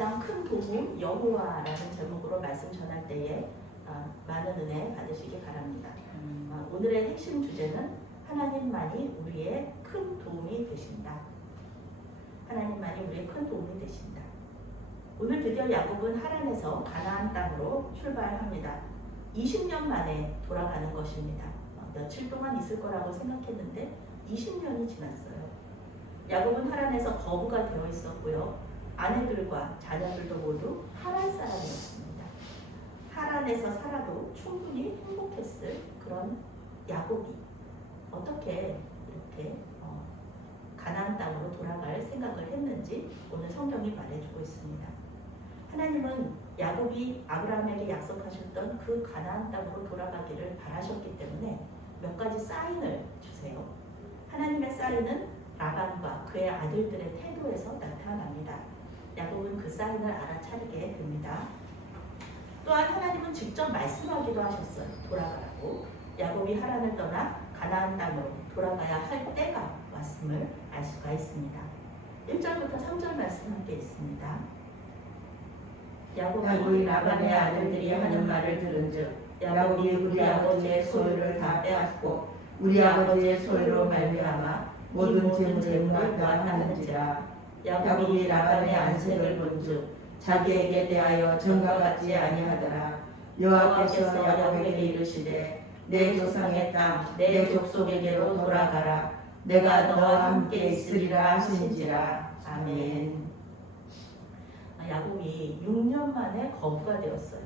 가장 큰 도움 여호와라는 제목으로 말씀 전할 때에 많은 은혜 받으시기 바랍니다. 오늘의 핵심 주제는 하나님만이 우리의 큰 도움이 되신다. 하나님만이 우리의 큰 도움이 되신다. 오늘 드디어 야곱은 하란에서 가나안 땅으로 출발합니다. 20년 만에 돌아가는 것입니다. 며칠 동안 있을 거라고 생각했는데 20년이 지났어요. 야곱은 하란에서 거부가 되어 있었고요. 아내들과 자녀들도 모두 하란 사람이었습니다. 하란에서 살아도 충분히 행복했을 그런 야곱이 어떻게 이렇게 가나안 땅으로 돌아갈 생각을 했는지 오늘 성경이 말해주고 있습니다. 하나님은 야곱이 아브라함에게 약속하셨던 그 가나안 땅으로 돌아가기를 바라셨기 때문에 몇 가지 사인을 주세요. 하나님의 사인은 라반과 그의 아들들의 태도에서 나타납니다. 야곱은 그 사인을 알아차리게 됩니다. 또한 하나님은 직접 말씀하기도 하셨어요. 돌아가라고. 야곱이 하란을 떠나 가나안 땅으로 돌아가야 할 때가 왔음을 알 수가 있습니다. 1절부터 3절 말씀 함께 있습니다. 야곱이 라반의 아들들이 하는 말을 들은즉 야곱이 우리 아버지의 소유를 다 빼앗고 우리 아버지의 소유로 말미암아 모든 재물을 변하는지라. 야곱이 라반의 안색을 본즉 자기에게 대하여 전과 같지 아니하더라. 여호와께서 야곱에게 이르시되 내 조상의 땅 내 족속에게로 돌아가라. 내가 너와 함께 있으리라 하신지라. 아멘. 야곱이 6년 만에 거부가 되었어요.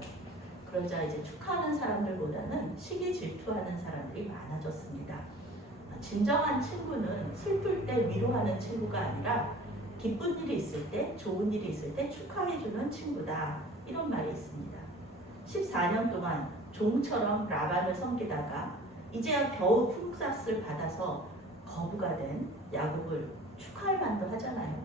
그러자 이제 축하하는 사람들보다는 시기 질투하는 사람들이 많아졌습니다. 진정한 친구는 슬플 때 위로하는 친구가 아니라 기쁜 일이 있을 때, 좋은 일이 있을 때 축하해주는 친구다. 이런 말이 있습니다. 14년 동안 종처럼 라반을 섬기다가 이제야 겨우 품삯을 받아서 거부가 된 야곱을 축하할 만도 하잖아요.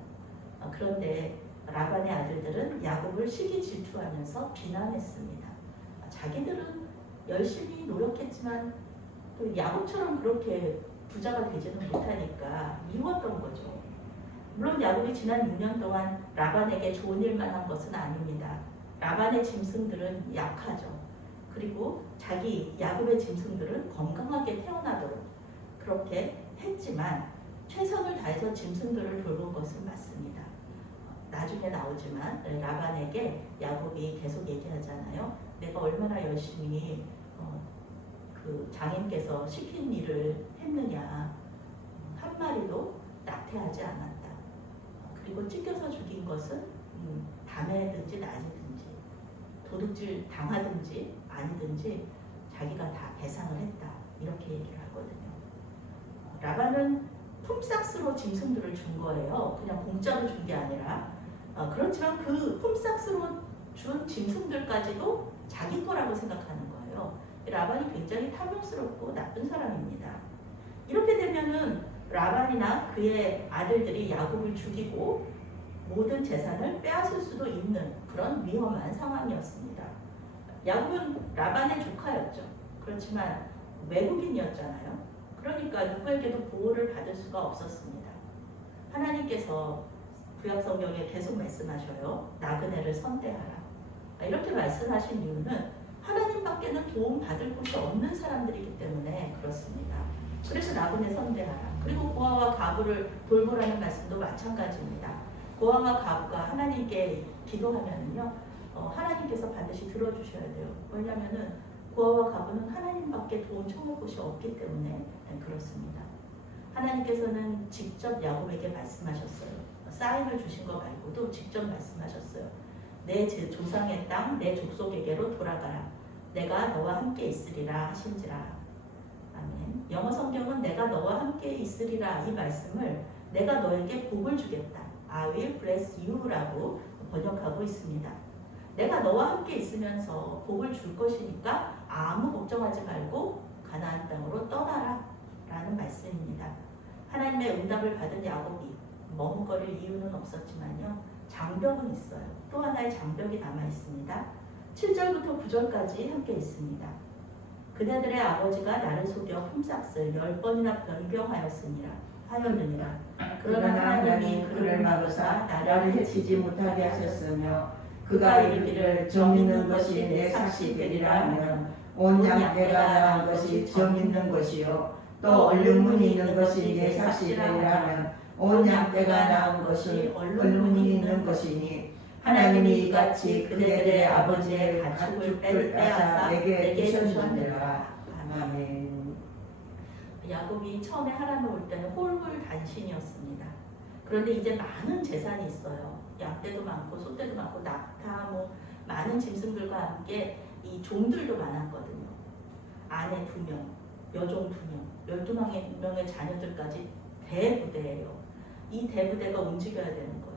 그런데 라반의 아들들은 야곱을 시기 질투하면서 비난했습니다. 자기들은 열심히 노력했지만 또 야곱처럼 그렇게 부자가 되지는 못하니까 미웠던 거죠. 물론 야곱이 지난 6년 동안 라반에게 좋은 일만 한 것은 아닙니다. 라반의 짐승들은 약하죠. 그리고 야곱의 짐승들은 건강하게 태어나도록 그렇게 했지만 최선을 다해서 짐승들을 돌본 것은 맞습니다. 나중에 나오지만 라반에게 야곱이 계속 얘기하잖아요. 내가 얼마나 열심히 그 장인께서 시킨 일을 했느냐. 한 마리도 낙태하지 않았다. 그리고 찢겨서 죽인 것은 밤에든지 낮이든지 도둑질 당하든지 아니든지 자기가 다 배상을 했다. 이렇게 얘기를 하거든요. 라반은 품삯으로 짐승들을 준 거예요. 그냥 공짜로 준 게 아니라. 그렇지만 그 품삯으로 준 짐승들까지도 자기 거라고 생각하는 거예요. 라반이 굉장히 탐욕스럽고 나쁜 사람입니다. 이렇게 되면은 라반이나 그의 아들들이 야곱을 죽이고 모든 재산을 빼앗을 수도 있는 그런 위험한 상황이었습니다. 야곱은 라반의 조카였죠. 그렇지만 외국인이었잖아요. 그러니까 누구에게도 보호를 받을 수가 없었습니다. 하나님께서 구약성경에 계속 말씀하셔요. 나그네를 선대하라. 이렇게 말씀하신 이유는 하나님밖에는 도움 받을 곳이 없는 사람들이기 때문에 그렇습니다. 그래서 나그네 선대하라. 그리고 고아와 가부를 돌보라는 말씀도 마찬가지입니다. 고아와 가부가 하나님께 기도하면요, 하나님께서 반드시 들어주셔야 돼요. 왜냐하면은 고아와 가부는 하나님밖에 도움 청할 곳이 없기 때문에 그렇습니다. 하나님께서는 직접 야곱에게 말씀하셨어요. 사인을 주신 거 말고도 직접 말씀하셨어요. 내 조상의 땅, 내 족속에게로 돌아가라. 내가 너와 함께 있으리라 하신지라. 아멘. 영어 성경은 내가 너와 함께 있으리라 이 말씀을 내가 너에게 복을 주겠다. I will bless you라고 번역하고 있습니다. 내가 너와 함께 있으면서 복을 줄 것이니까 아무 걱정하지 말고 가나안 땅으로 떠나라 라는 말씀입니다. 하나님의 응답을 받은 야곱이 머뭇거릴 이유는 없었지만요. 장벽은 있어요. 또 하나의 장벽이 남아 있습니다. 7절부터 9절까지 함께 있습니다. 그대들의 아버지가 나를 속여 품삯을 10번이나 변경하였으니라. 하였느니라. 그러나 하나님이 그를 막으사 나를 해치지 못하게 하셨으며 그가 이르기를 정 있는 것이 내 삭시 되리라 하면 온 양떼가 나간 것이 정 있는 것이요 또 얼룩무늬 있는 것이 내 삭시 되리라 하면 온 양떼가 나온 것이 얼룩무늬 있는 것이니 하나님이 이같이 그들의 아버지의 가축을 빼앗아 내게 주셨느니라. 아멘. 야곱이 처음에 하나님 올 때는 홀물 단신이었습니다. 그런데 이제 많은 재산이 있어요. 양떼도 많고 소떼도 많고 낙타 뭐 많은 짐승들과 함께 이 종들도 많았거든요. 아내 2명, 여종 2명, 12명의 자녀들까지 대부대예요. 이 대부대가 움직여야 되는 거예요.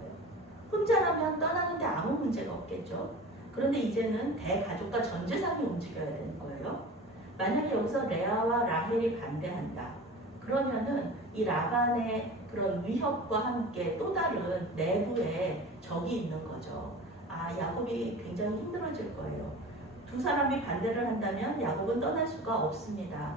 혼자라면 떠나는데 아무 문제가 없겠죠. 그런데 이제는 대가족과 전 재산이 움직여야 되는 거예요. 만약에 여기서 레아와 라헬이 반대한다. 그러면은 이 라반의 그런 위협과 함께 또 다른 내부에 적이 있는 거죠. 야곱이 굉장히 힘들어질 거예요. 두 사람이 반대를 한다면 야곱은 떠날 수가 없습니다.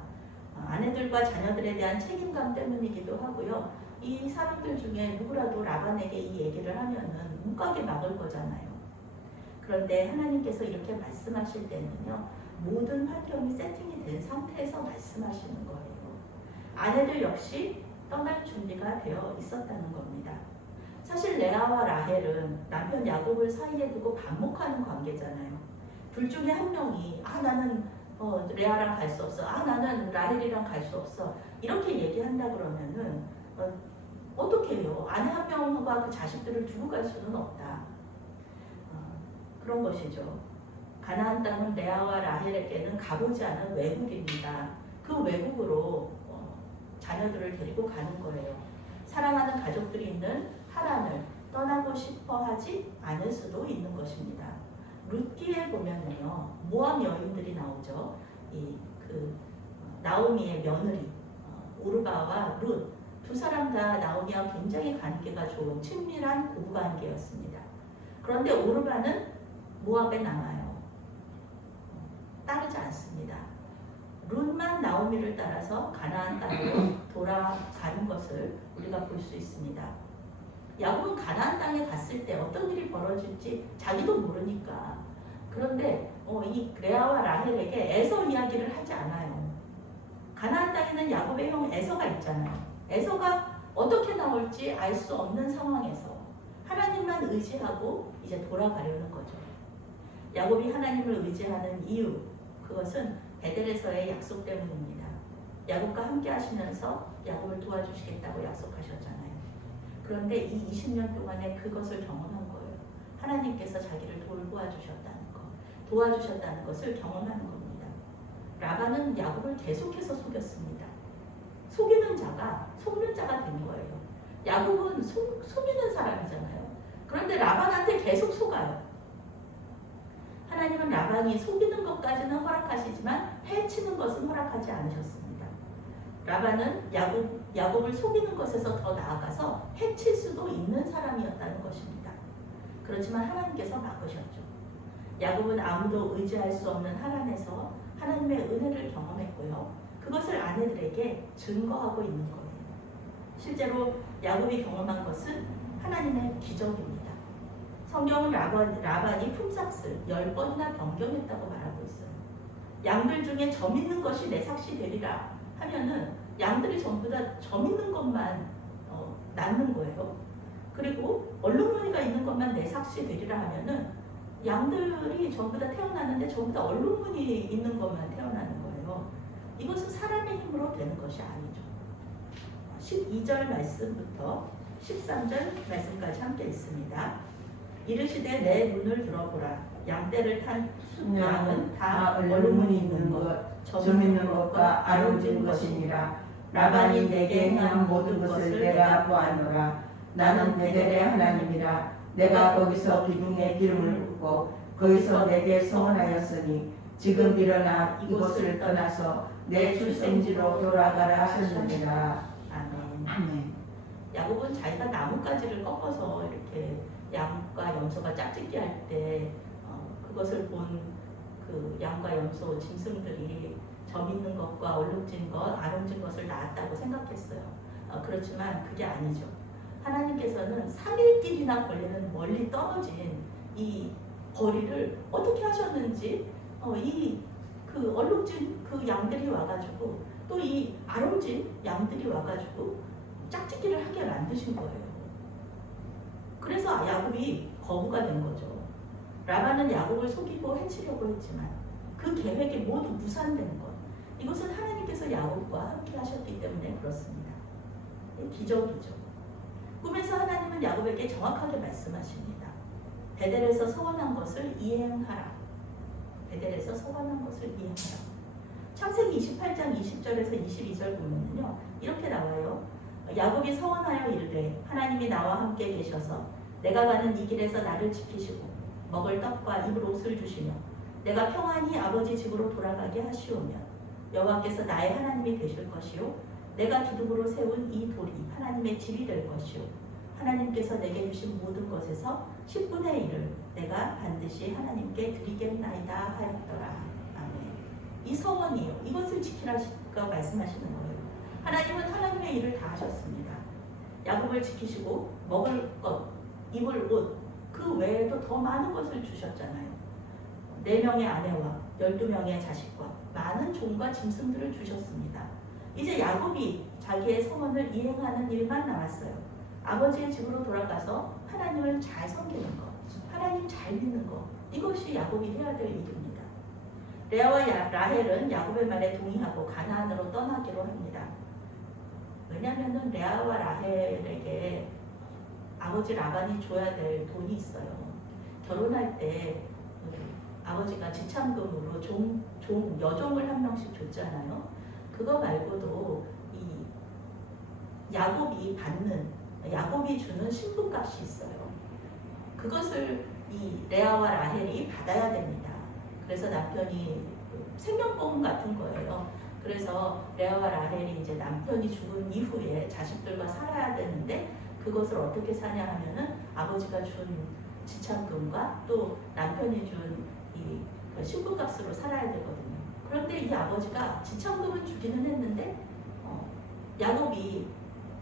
아내들과 자녀들에 대한 책임감 때문이기도 하고요. 이 사람들 중에 누구라도 라반에게 이 얘기를 하면은 못 가게 막을 거잖아요. 그런데 하나님께서 이렇게 말씀하실 때는요, 모든 환경이 세팅이 된 상태에서 말씀하시는 거예요. 아내들 역시 떠날 준비가 되어 있었다는 겁니다. 사실 레아와 라헬은 남편 야곱을 사이에 두고 반목하는 관계잖아요. 둘 중에 한 명이 나는 레아랑 갈 수 없어. 나는 라헬이랑 갈 수 없어. 이렇게 얘기한다 그러면은 어떻게 해요? 아내 한 명과 그 자식들을 두고 갈 수는 없다. 그런 것이죠. 가나안 땅은 레아와 라헬에게는 가보지 않은 외국입니다. 그 외국으로 자녀들을 데리고 가는 거예요. 사랑하는 가족들이 있는 하란을 떠나고 싶어 하지 않을 수도 있는 것입니다. 룻기에 보면은요, 모압 여인들이 나오죠. 나오미의 며느리 오르바와 룻 두 사람 다 나오미와 굉장히 관계가 좋은 친밀한 고부 관계였습니다. 그런데 오르바는 모압에 남아요. 따르지 않습니다. 룻만 나오미를 따라서 가나안 땅으로 돌아가는 것을 우리가 볼 수 있습니다. 야곱은 가나안 땅에 갔을 때 어떤 일이 벌어질지 자기도 모르니까. 그런데 이 레아와 라헬에게 에서 이야기를 하지 않아요. 가나안 땅에는 야곱의 형 에서가 있잖아요. 에서가 어떻게 나올지 알 수 없는 상황에서 하나님만 의지하고 이제 돌아가려는 거죠. 야곱이 하나님을 의지하는 이유, 그것은 베델에서의 약속 때문입니다. 야곱과 함께 하시면서 야곱을 도와주시겠다고 약속하셨잖아요. 그런데 이 20년 동안에 그것을 경험한 거예요. 하나님께서 자기를 도와주셨다는 것, 도와주셨다는 것을 경험하는 겁니다. 라반은 야곱을 계속해서 속였습니다. 속이는 자가 속는 자가 된 거예요. 야곱은 속이는 사람이잖아요. 그런데 라반한테 계속 속아요. 하나님은 라반이 속이는 것까지는 허락하시지만 해치는 것은 허락하지 않으셨습니다. 라반은 야곱을 속이는 것에서 더 나아가서 해칠 수도 있는 사람이었다는 것입니다. 그렇지만 하나님께서 막으셨죠. 야곱은 아무도 의지할 수 없는 하란에서 하나님의 은혜를 경험했고요. 그것을 아내들에게 증거하고 있는 거예요. 실제로 야곱이 경험한 것은 하나님의 기적입니다. 성경은 라반이 품삯을 10번이나 변경했다고 말하고 있어요. 양들 중에 점 있는 것이 내 삭시 되리라 하면은 양들이 전부 다 점 있는 것만 낳는 거예요. 그리고 얼룩무늬가 있는 것만 내 삭시 되리라 하면은 양들이 전부 다 태어났는데 전부 다 얼룩무늬 있는 것만 태어나는 거예요. 이것은 사람의 힘으로 되는 것이 아니죠. 12절 말씀부터 13절 말씀까지 함께 있습니다. 이르시되 내 눈을 들어보라. 양떼를 탄 순양은 다 얼룩무늬 있는 것, 점 있는 것과 아름진 것이니라. 라반이 내게 행한 모든 것을 내가 보아노라. 나는 베델의 하나님이라. 내가 거기서 기둥에 기름을 붓고 거기서 내게 서원하였으니 지금 일어나 이곳을 떠나서 내 출생지로 돌아가라 하셨느니라. 아멘. 야곱은 자기가 나뭇가지를 꺾어서 이렇게 양과 염소가 짝짓기 할 때 그것을 본 그 양과 염소 짐승들이 점 있는 것과 얼룩진 것, 아름진 것을 낳았다고 생각했어요. 그렇지만 그게 아니죠. 하나님께서는 3일길이나 걸리는 멀리 떨어진 이 거리를 어떻게 하셨는지 그 얼룩진 그 양들이 와가지고 또 이 아름진 양들이 와가지고 짝짓기를 하게 만드신 거예요. 그래서 야곱이 거부가 된 거죠. 라반은 야곱을 속이고 해치려고 했지만 그 계획이 모두 무산된 것. 이것은 하나님께서 야곱과 함께 하셨기 때문에 그렇습니다. 기적이죠. 꿈에서 하나님은 야곱에게 정확하게 말씀하십니다. 베델에서 서원한 것을 이행하라. 베델에서 서원한 것을 이행하라. 창세기 28장 20절에서 22절 보면요, 이렇게 나와요. 야곱이 서원하여 이르되 하나님이 나와 함께 계셔서 내가 가는 이 길에서 나를 지키시고 먹을 떡과 입을 옷을 주시며 내가 평안히 아버지 집으로 돌아가게 하시오면 여호와께서 나의 하나님이 되실 것이요 내가 기둥으로 세운 이 돌이 하나님의 집이 될 것이요 하나님께서 내게 주신 모든 것에서 10분의 1을 내가 반드시 하나님께 드리겠나이다 하였더라. 아멘. 이 서원이요, 이것을 지키라고 말씀하시는 거예요. 하나님은 하나님의 일을 다 하셨습니다. 야곱을 지키시고 먹을 것, 입을 옷, 그 외에도 더 많은 것을 주셨잖아요. 4명의 아내와 12명의 자식과 많은 종과 짐승들을 주셨습니다. 이제 야곱이 자기의 서원을 이행하는 일만 남았어요. 아버지의 집으로 돌아가서 하나님을 잘 섬기는 것, 하나님 잘 믿는 것, 이것이 야곱이 해야 될 일입니다. 레아와 라헬은 야곱의 말에 동의하고 가나안으로 떠나기로 합니다. 왜냐하면 레아와 라헬에게 아버지 라반이 줘야 될 돈이 있어요. 결혼할 때 아버지가 지참금으로 여종을 한 명씩 줬잖아요. 그거 말고도 이 야곱이 주는 신부값이 있어요. 그것을 이 레아와 라헬이 받아야 됩니다. 그래서 남편이 생명보험 같은 거예요. 그래서 레아와 라헬이 이제 남편이 죽은 이후에 자식들과 살아야 되는데 그것을 어떻게 사냐 하면은 아버지가 준 지참금과 또 남편이 준 이 신부값으로 살아야 되거든요. 그런데 이 아버지가 지참금은 주기는 했는데 야곱이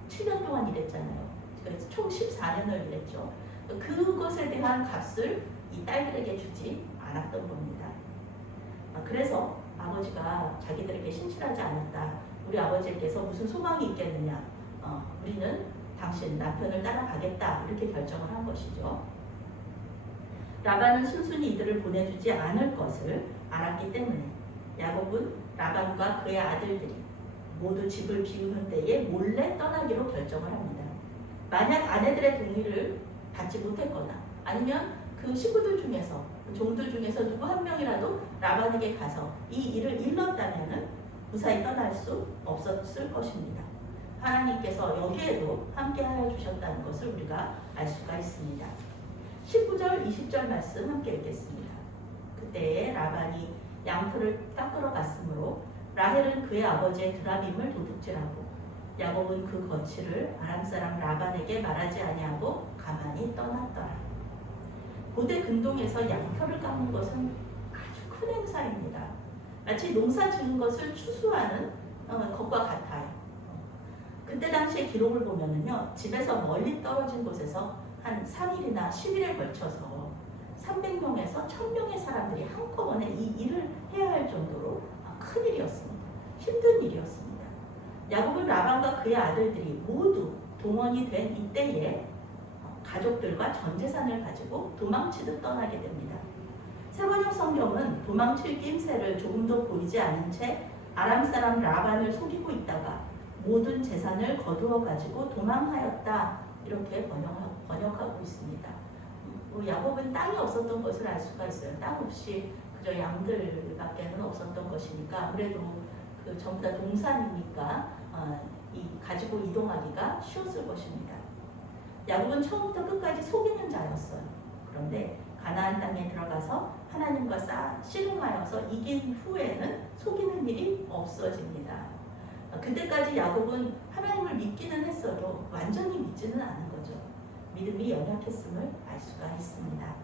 7년 동안 일했잖아요. 그래서 총 14년을 일했죠. 그것에 대한 값을 이 딸들에게 주지 않았던 겁니다. 그래서 아버지가 자기들에게 신실하지 않았다. 우리 아버지께서 무슨 소망이 있겠느냐. 우리는 당신 남편을 따라가겠다. 이렇게 결정을 한 것이죠. 라반은 순순히 이들을 보내주지 않을 것을 알았기 때문에 야곱은 라반과 그의 아들들이 모두 집을 비우는 때에 몰래 떠나기로 결정을 합니다. 만약 아내들의 동의를 받지 못했거나 아니면 그 식구들 중에서 종들 중에서 누구 한 명이라도 라반에게 가서 이 일을 일렀다면 무사히 떠날 수 없었을 것입니다. 하나님께서 여기에도 함께하여 주셨다는 것을 우리가 알 수가 있습니다. 19절 20절 말씀 함께 읽겠습니다. 그때에 라반이 양털을 깎으러 갔으므로 라헬은 그의 아버지의 드라빔을 도둑질하고 야곱은 그 거취를 아람 사람 라반에게 말하지 아니하고 가만히 떠났더라. 고대 근동에서 양털을 깎는 것은 아주 큰 행사입니다. 마치 농사 지은 것을 추수하는 것과 같아요. 그때 당시의 기록을 보면은요, 집에서 멀리 떨어진 곳에서 한 3일이나 10일에 걸쳐서 300명에서 1000명의 사람들이 한꺼번에 이 일을 해야 할 정도로 큰 일이었습니다. 힘든 일이었습니다. 야곱은 라반과 그의 아들들이 모두 동원이 된 이때에 가족들과 전 재산을 가지고 도망치듯 떠나게 됩니다. 새번역 성경은 도망칠 낌새를 조금도 보이지 않은 채 아람 사람 라반을 속이고 있다가 모든 재산을 거두어 가지고 도망하였다. 이렇게 번역하고 있습니다. 야곱은 땅이 없었던 것을 알 수가 있어요. 땅 없이 그저 양들밖에는 없었던 것이니까 아무래도 그 전부 다 동산이니까 가지고 이동하기가 쉬웠을 것입니다. 야곱은 처음부터 끝까지 속이는 자였어요. 그런데 가나안 땅에 들어가서 하나님과 씨름하여서 이긴 후에는 속이는 일이 없어집니다. 그때까지 야곱은 하나님을 믿기는 했어도 완전히 믿지는 않은 거죠. 믿음이 연약했음을 알 수가 있습니다.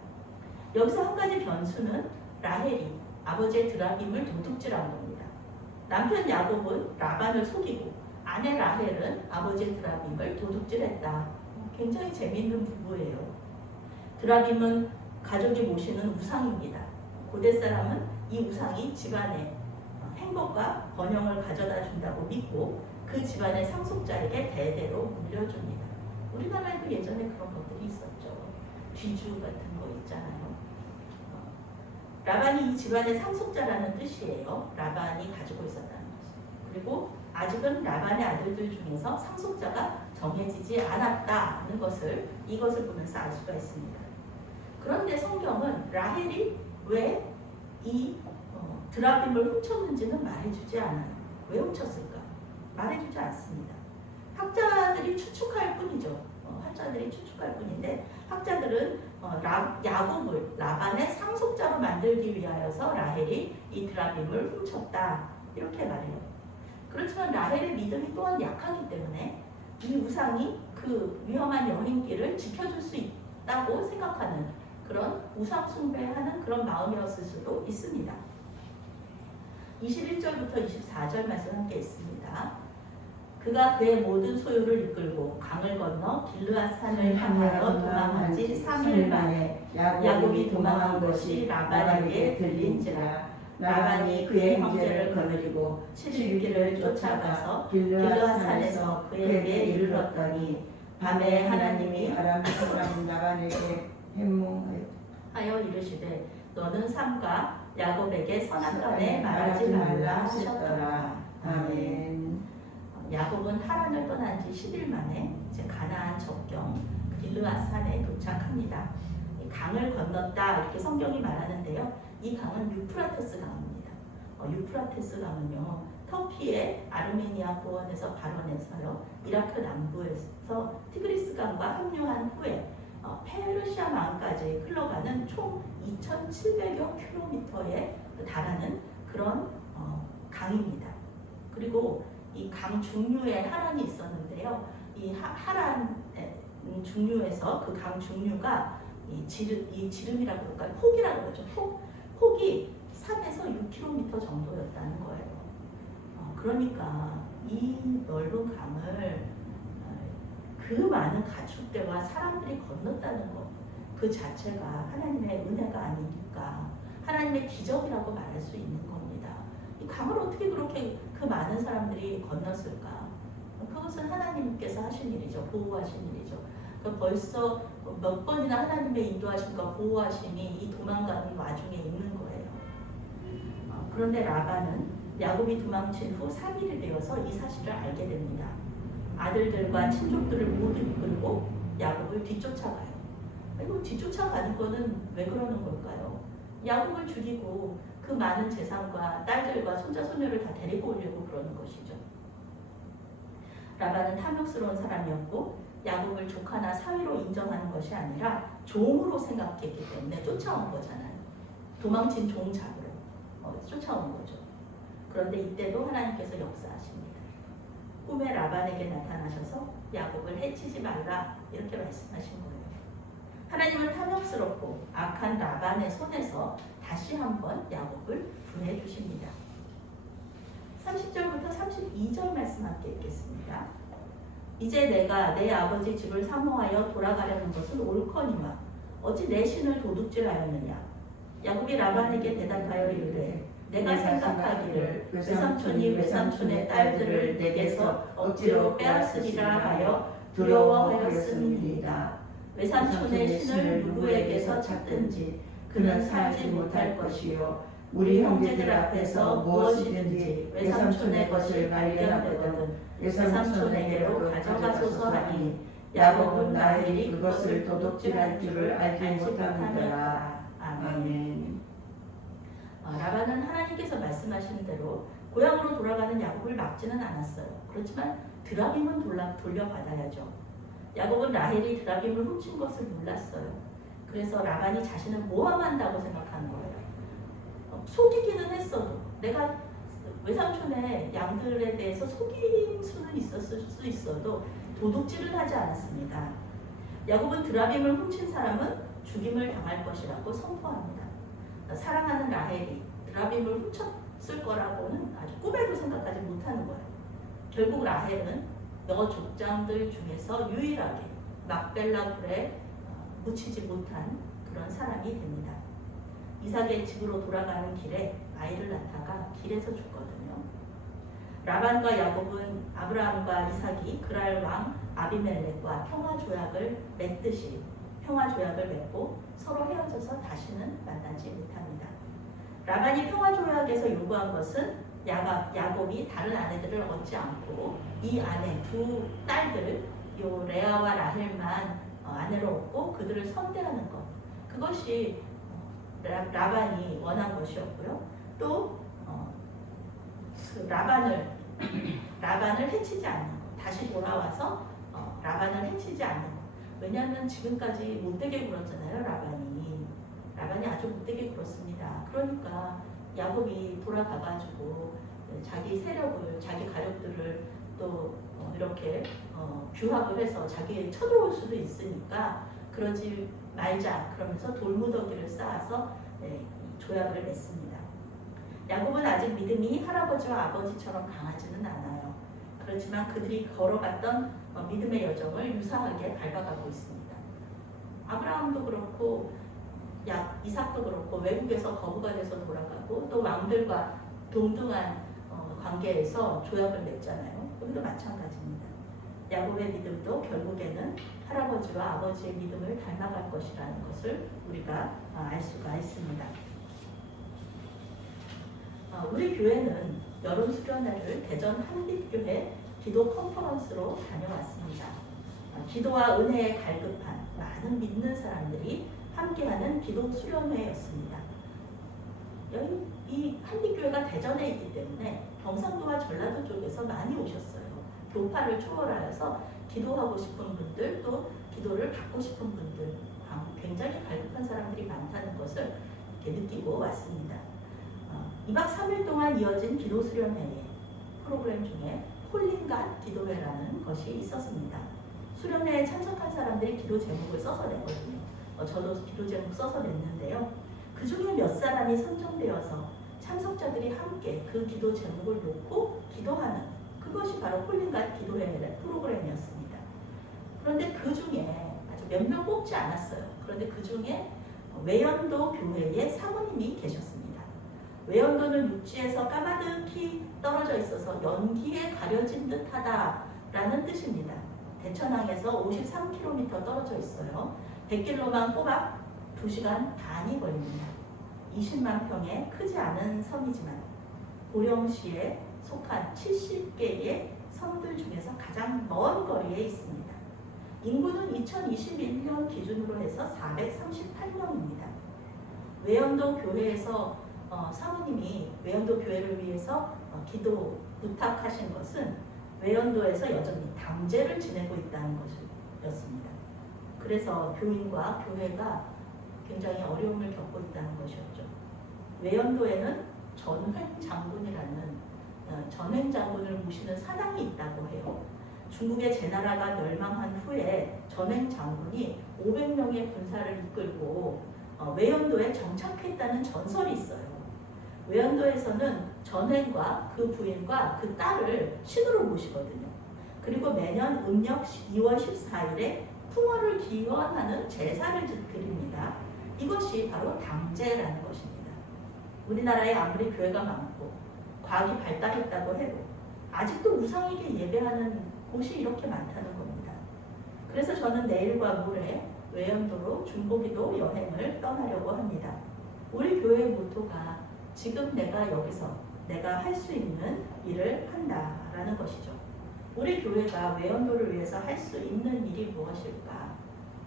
여기서 한 가지 변수는 라헬이 아버지의 드라빔을 도둑질한 겁니다. 남편 야곱은 라반을 속이고 아내 라헬은 아버지 드라빔을 도둑질했다. 굉장히 재미있는 부부예요. 드라빔은 가족이 모시는 우상입니다. 고대 사람은 이 우상이 집안에 행복과 번영을 가져다 준다고 믿고 그 집안의 상속자에게 대대로 물려줍니다. 우리나라에도 예전에 그런 것들이 있었죠. 뒤주 같은 거 있잖아요. 라반이 이 집안의 상속자라는 뜻이에요. 라반이 가지고 있었다는 거죠. 그리고 아직은 라반의 아들들 중에서 상속자가 정해지지 않았다는 것을 이것을 보면서 알 수가 있습니다. 그런데 성경은 라헬이 왜 이 드라빔을 훔쳤는지는 말해주지 않아요. 왜 훔쳤을까? 말해주지 않습니다. 학자들이 추측할 뿐이죠. 학자들이 추측할 뿐인데 학자들은 야곱을 라반의 상속자로 만들기 위하여서 라헬이 이 드라빔을 훔쳤다 이렇게 말해요. 그렇지만 라헬의 믿음이 또한 약하기 때문에 이 우상이 그 위험한 여행길을 지켜줄 수 있다고 생각하는 그런 우상 숭배하는 그런 마음이었을 수도 있습니다. 21절부터 24절 말씀 함께 있습니다. 그가 그의 모든 소유를 이끌고 강을 건너 길르앗 산을 향하여 도망한 지 3일 만에 야곱이 도망한 것이 라반에게 들린지라. 라반이 그의 형제를 거느리고 7일길을 쫓아가서 길르앗 산에서 그에게 이르렀더니 밤에 하나님이 아람 사람 라반에게 해몽하여 이르시되 너는 삼가 야곱에게 선악간에 말하지 말라 하셨더라. 아멘. 야곱은 하란을 떠난 지 10일 만에 이제 가나안 접경 길르앗 산에 도착합니다. 강을 건넜다 이렇게 성경이 말하는데요. 이 강은 유프라테스 강입니다. 유프라테스 강은요 터키의 아르메니아 고원에서 발원해서요 이라크 남부에서 티그리스 강과 합류한 후에 페르시아 망까지 흘러가는 총 2,700여 킬로미터에 달하는 그런 강입니다. 그리고 이 강 중류에 하란이 있었는데요. 이 하란 중류에서 그 강 중류가 이 지름이라고 그럴까요? 폭이라고 그러죠. 폭이 3에서 6km 정도였다는 거예요. 그러니까 이 넓은 강을 그 많은 가축대와 사람들이 건넜다는 것, 그 자체가 하나님의 은혜가 아니니까 하나님의 기적이라고 말할 수 있는 겁니다. 이 강을 어떻게 그렇게 그 많은 사람들이 건넜을까? 그것은 하나님께서 하신 일이죠. 보호하신 일이죠. 그러니까 벌써 몇 번이나 하나님의 인도하심과 보호하심이 이 도망가는 와중에 있는 거예요. 그런데 라반은 야곱이 도망친 후 3일이 되어서 이 사실을 알게 됩니다. 아들들과 친족들을 모두 이끌고 야곱을 뒤쫓아가요. 그리고 뒤쫓아가는 거는 왜 그러는 걸까요? 야곱을 죽이고 그 많은 재산과 딸들과 손자 손녀를 다 데리고 오려고 그러는 것이죠. 라반은 탐욕스러운 사람이었고 야곱을 조카나 사위로 인정하는 것이 아니라 종으로 생각했기 때문에 쫓아온 거잖아요. 도망친 종 잡으러 쫓아온 거죠. 그런데 이때도 하나님께서 역사하십니다. 꿈에 라반에게 나타나셔서 야곱을 해치지 말라 이렇게 말씀하신 거예요. 하나님은 탐욕스럽고 악한 라반의 손에서 다시 한번 야곱을 구해 주십니다. 30절부터 32절 말씀 함께 읽겠습니다. 이제 내가 내 아버지 집을 사모하여 돌아가려는 것은 옳거니와 어찌 내 신을 도둑질하였느냐. 야곱이 라반에게 대답하여 이르되 내가 생각하기를 외삼촌이 외삼촌의 딸들을 내게서 억지로 빼앗으리라 하여 두려워하였음이니이다. 외삼촌의 신을 누구에게서 찾든지 그는 살지 못할 것이요 우리 형제들 앞에서 무엇이든지 외삼촌의 것을 발견하거든 외삼촌에게로 가져가소서 하니 야곱은 라헬이 그것을 도둑질할 줄을 알지 못하느니라. 아멘. 라반은 하나님께서 말씀하신 대로 고향으로 돌아가는 야곱을 막지는 않았어요. 그렇지만 드라빔은 돌려받아야죠. 야곱은 라헬이 드라빔을 훔친 것을 몰랐어요. 그래서 라반이 자신을 모함한다고 생각하는 거예요. 속이기는 했어도 내가 외삼촌의 양들에 대해서 속임 수는 있었을 수 있어도 도둑질을 하지 않았습니다. 야곱은 드라빔을 훔친 사람은 죽임을 당할 것이라고 선포합니다. 사랑하는 라헬이 드라빔을 훔쳤을 거라고는 아주 꿈에도 생각하지 못하는 거예요. 결국 라헬은 여족장들 중에서 유일하게 막벨라 굴에 묻히지 못한 그런 사람이 됩니다. 이삭의 집으로 돌아가는 길에 아이를 낳다가 길에서 죽거든요. 라반과 야곱은 아브라함과 이삭이 그랄 왕 아비멜렉과 평화조약을 맺듯이 평화조약을 맺고 서로 헤어져서 다시는 만나지 못합니다. 라반이 평화조약에서 요구한 것은 야곱이 다른 아내들을 얻지 않고 이 아내 두 딸들 요 레아와 라헬만 아내로 얻고 그들을 선대하는 것, 그것이 라반이 원한 것이었고요. 또 그 라반을 해치지 않는 것, 다시 돌아와서 라반을 해치지 않는 것. 왜냐하면 지금까지 못되게 굴었잖아요. 라반이 아주 못되게 굴었습니다. 그러니까 야곱이 돌아가가지고 자기 세력을, 자기 가족들을 또 이렇게 규합을 해서 자기에 쳐들어올 수도 있으니까 그러지 말자 그러면서 돌무더기를 쌓아서 조약을 맺습니다. 야곱은 아직 믿음이 할아버지와 아버지처럼 강하지는 않아요. 그렇지만 그들이 걸어갔던 믿음의 여정을 유사하게 밟아가고 있습니다. 아브라함도 그렇고 이삭도 그렇고 외국에서 거부가 돼서 돌아가고 또 왕들과 동등한 관계에서 조약을 맺잖아요. 우리도 마찬가지입니다. 야곱의 믿음도 결국에는 할아버지와 아버지의 믿음을 닮아갈 것이라는 것을 우리가 알 수가 있습니다. 우리 교회는 여름 수련회를 대전 한빛교회 기도 컨퍼런스로 다녀왔습니다. 기도와 은혜에 갈급한 많은 믿는 사람들이 함께하는 기도 수련회였습니다. 이 한빛교회가 대전에 있기 때문에 경상도와 전라도 쪽에서 많이 오셨어요. 교파를 초월하여서 기도하고 싶은 분들, 또 기도를 받고 싶은 분들, 굉장히 갈급한 사람들이 많다는 것을 이렇게 느끼고 왔습니다. 2박 3일 동안 이어진 기도 수련회의 프로그램 중에 홀링갓 기도회라는 것이 있었습니다. 수련회에 참석한 사람들이 기도 제목을 써서 냈거든요. 저도 기도 제목 써서 냈는데요. 그 중에 몇 사람이 선정되어서 참석자들이 함께 그 기도 제목을 놓고 기도하는, 그것이 바로 홀링갓 기도회 프로그램이었습니다. 그런데 그 중에 아주 몇 명 뽑지 않았어요. 그런데 그 중에 외연도 교회의 사모님이 계셨습니다. 외연도는 육지에서 까마득히 떨어져 있어서 연기에 가려진 듯하다라는 뜻입니다. 대천항에서 53km 떨어져 있어요. 100km만 꼬박 2시간 반이 걸립니다. 20만 평의 크지 않은 섬이지만 고령시에 속한 70개의 섬들 중에서 가장 먼 거리에 있습니다. 인구는 2021년 기준으로 해서 438명입니다. 외연도 교회에서 사모님이 외연도 교회를 위해서 기도 부탁하신 것은 외연도에서 여전히 당제를 지내고 있다는 것이었습니다. 그래서 교인과 교회가 굉장히 어려움을 겪고 있다는 것이었죠. 외연도에는 전횡장군이라는 전횡장군을 모시는 사당이 있다고 해요. 중국의 제나라가 멸망한 후에 전횡장군이 500명의 군사를 이끌고 외연도에 정착했다는 전설이 있어요. 외연도에서는 전횡과 그 부인과 그 딸을 신으로 모시거든요. 그리고 매년 음력 2월 14일에 풍어를 기원하는 제사를 드립니다. 이것이 바로 당제라는 것입니다. 우리나라에 아무리 교회가 많고 과학이 발달했다고 해도 아직도 우상에게 예배하는 곳이 이렇게 많다는 겁니다. 그래서 저는 내일과 모레 외연도로 중보기도 여행을 떠나려고 합니다. 우리 교회의 모토가 지금 내가 여기서 내가 할 수 있는 일을 한다라는 것이죠. 우리 교회가 외연도를 위해서 할 수 있는 일이 무엇일까?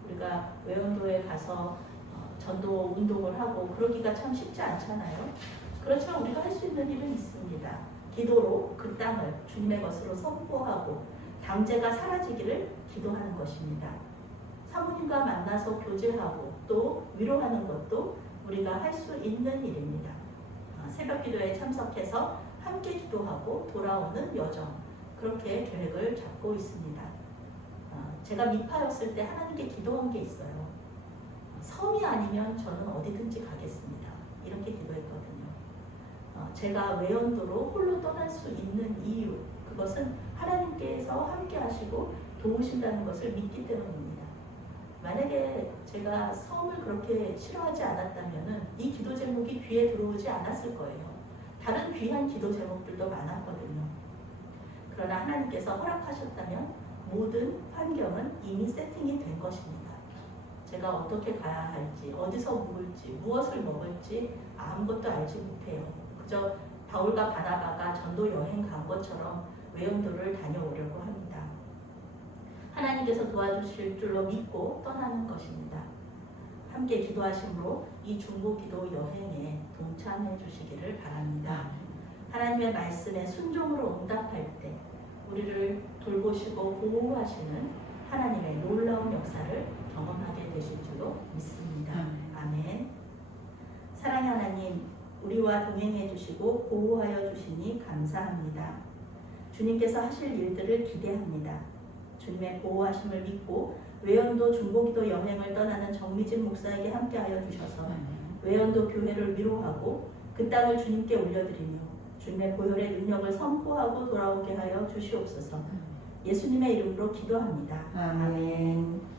우리가 외연도에 가서 전도 운동을 하고 그러기가 참 쉽지 않잖아요. 그렇지만 우리가 할 수 있는 일은 있습니다. 기도로 그 땅을 주님의 것으로 선포하고 당제가 사라지기를 기도하는 것입니다. 사모님과 만나서 교제하고 또 위로하는 것도 우리가 할 수 있는 일입니다. 새벽 기도에 참석해서 함께 기도하고 돌아오는 여정, 그렇게 계획을 잡고 있습니다. 제가 미파였을 때 하나님께 기도한 게 있어요. 섬이 아니면 저는 어디든지 가겠습니다. 이렇게 기도했거든요. 제가 외연도로 홀로 떠날 수 있는 이유, 그것은 하나님께서 함께 하시고 도우신다는 것을 믿기 때문입니다. 만약에 제가 섬을 그렇게 싫어하지 않았다면 이 기도 제목이 귀에 들어오지 않았을 거예요. 다른 귀한 기도 제목들도 많았거든요. 그러나 하나님께서 허락하셨다면 모든 환경은 이미 세팅이 된 것입니다. 제가 어떻게 가야 할지, 어디서 묵을지, 무엇을 먹을지 아무것도 알지 못해요. 그저 바울과 바나바가 전도 여행 간 것처럼 외연도를 다녀오려고 합니다. 하나님께서 도와주실 줄로 믿고 떠나는 것입니다. 함께 기도하심으로 이 중보 기도 여행에 동참해 주시기를 바랍니다. 하나님의 말씀에 순종으로 응답할 때 우리를 돌보시고 보호하시는 하나님의 놀라운 역사를 경험하게 되실 줄로 믿습니다. 아멘. 사랑의 하나님, 우리와 동행해 주시고 보호하여 주시니 감사합니다. 주님께서 하실 일들을 기대합니다. 주님의 보호하심을 믿고 외연도 중보기도 여행을 떠나는 정미진 목사에게 함께하여 주셔서 외연도 교회를 위로하고 그 땅을 주님께 올려드리며 주님의 보혈의 능력을 선포하고 돌아오게 하여 주시옵소서. 예수님의 이름으로 기도합니다. 아멘.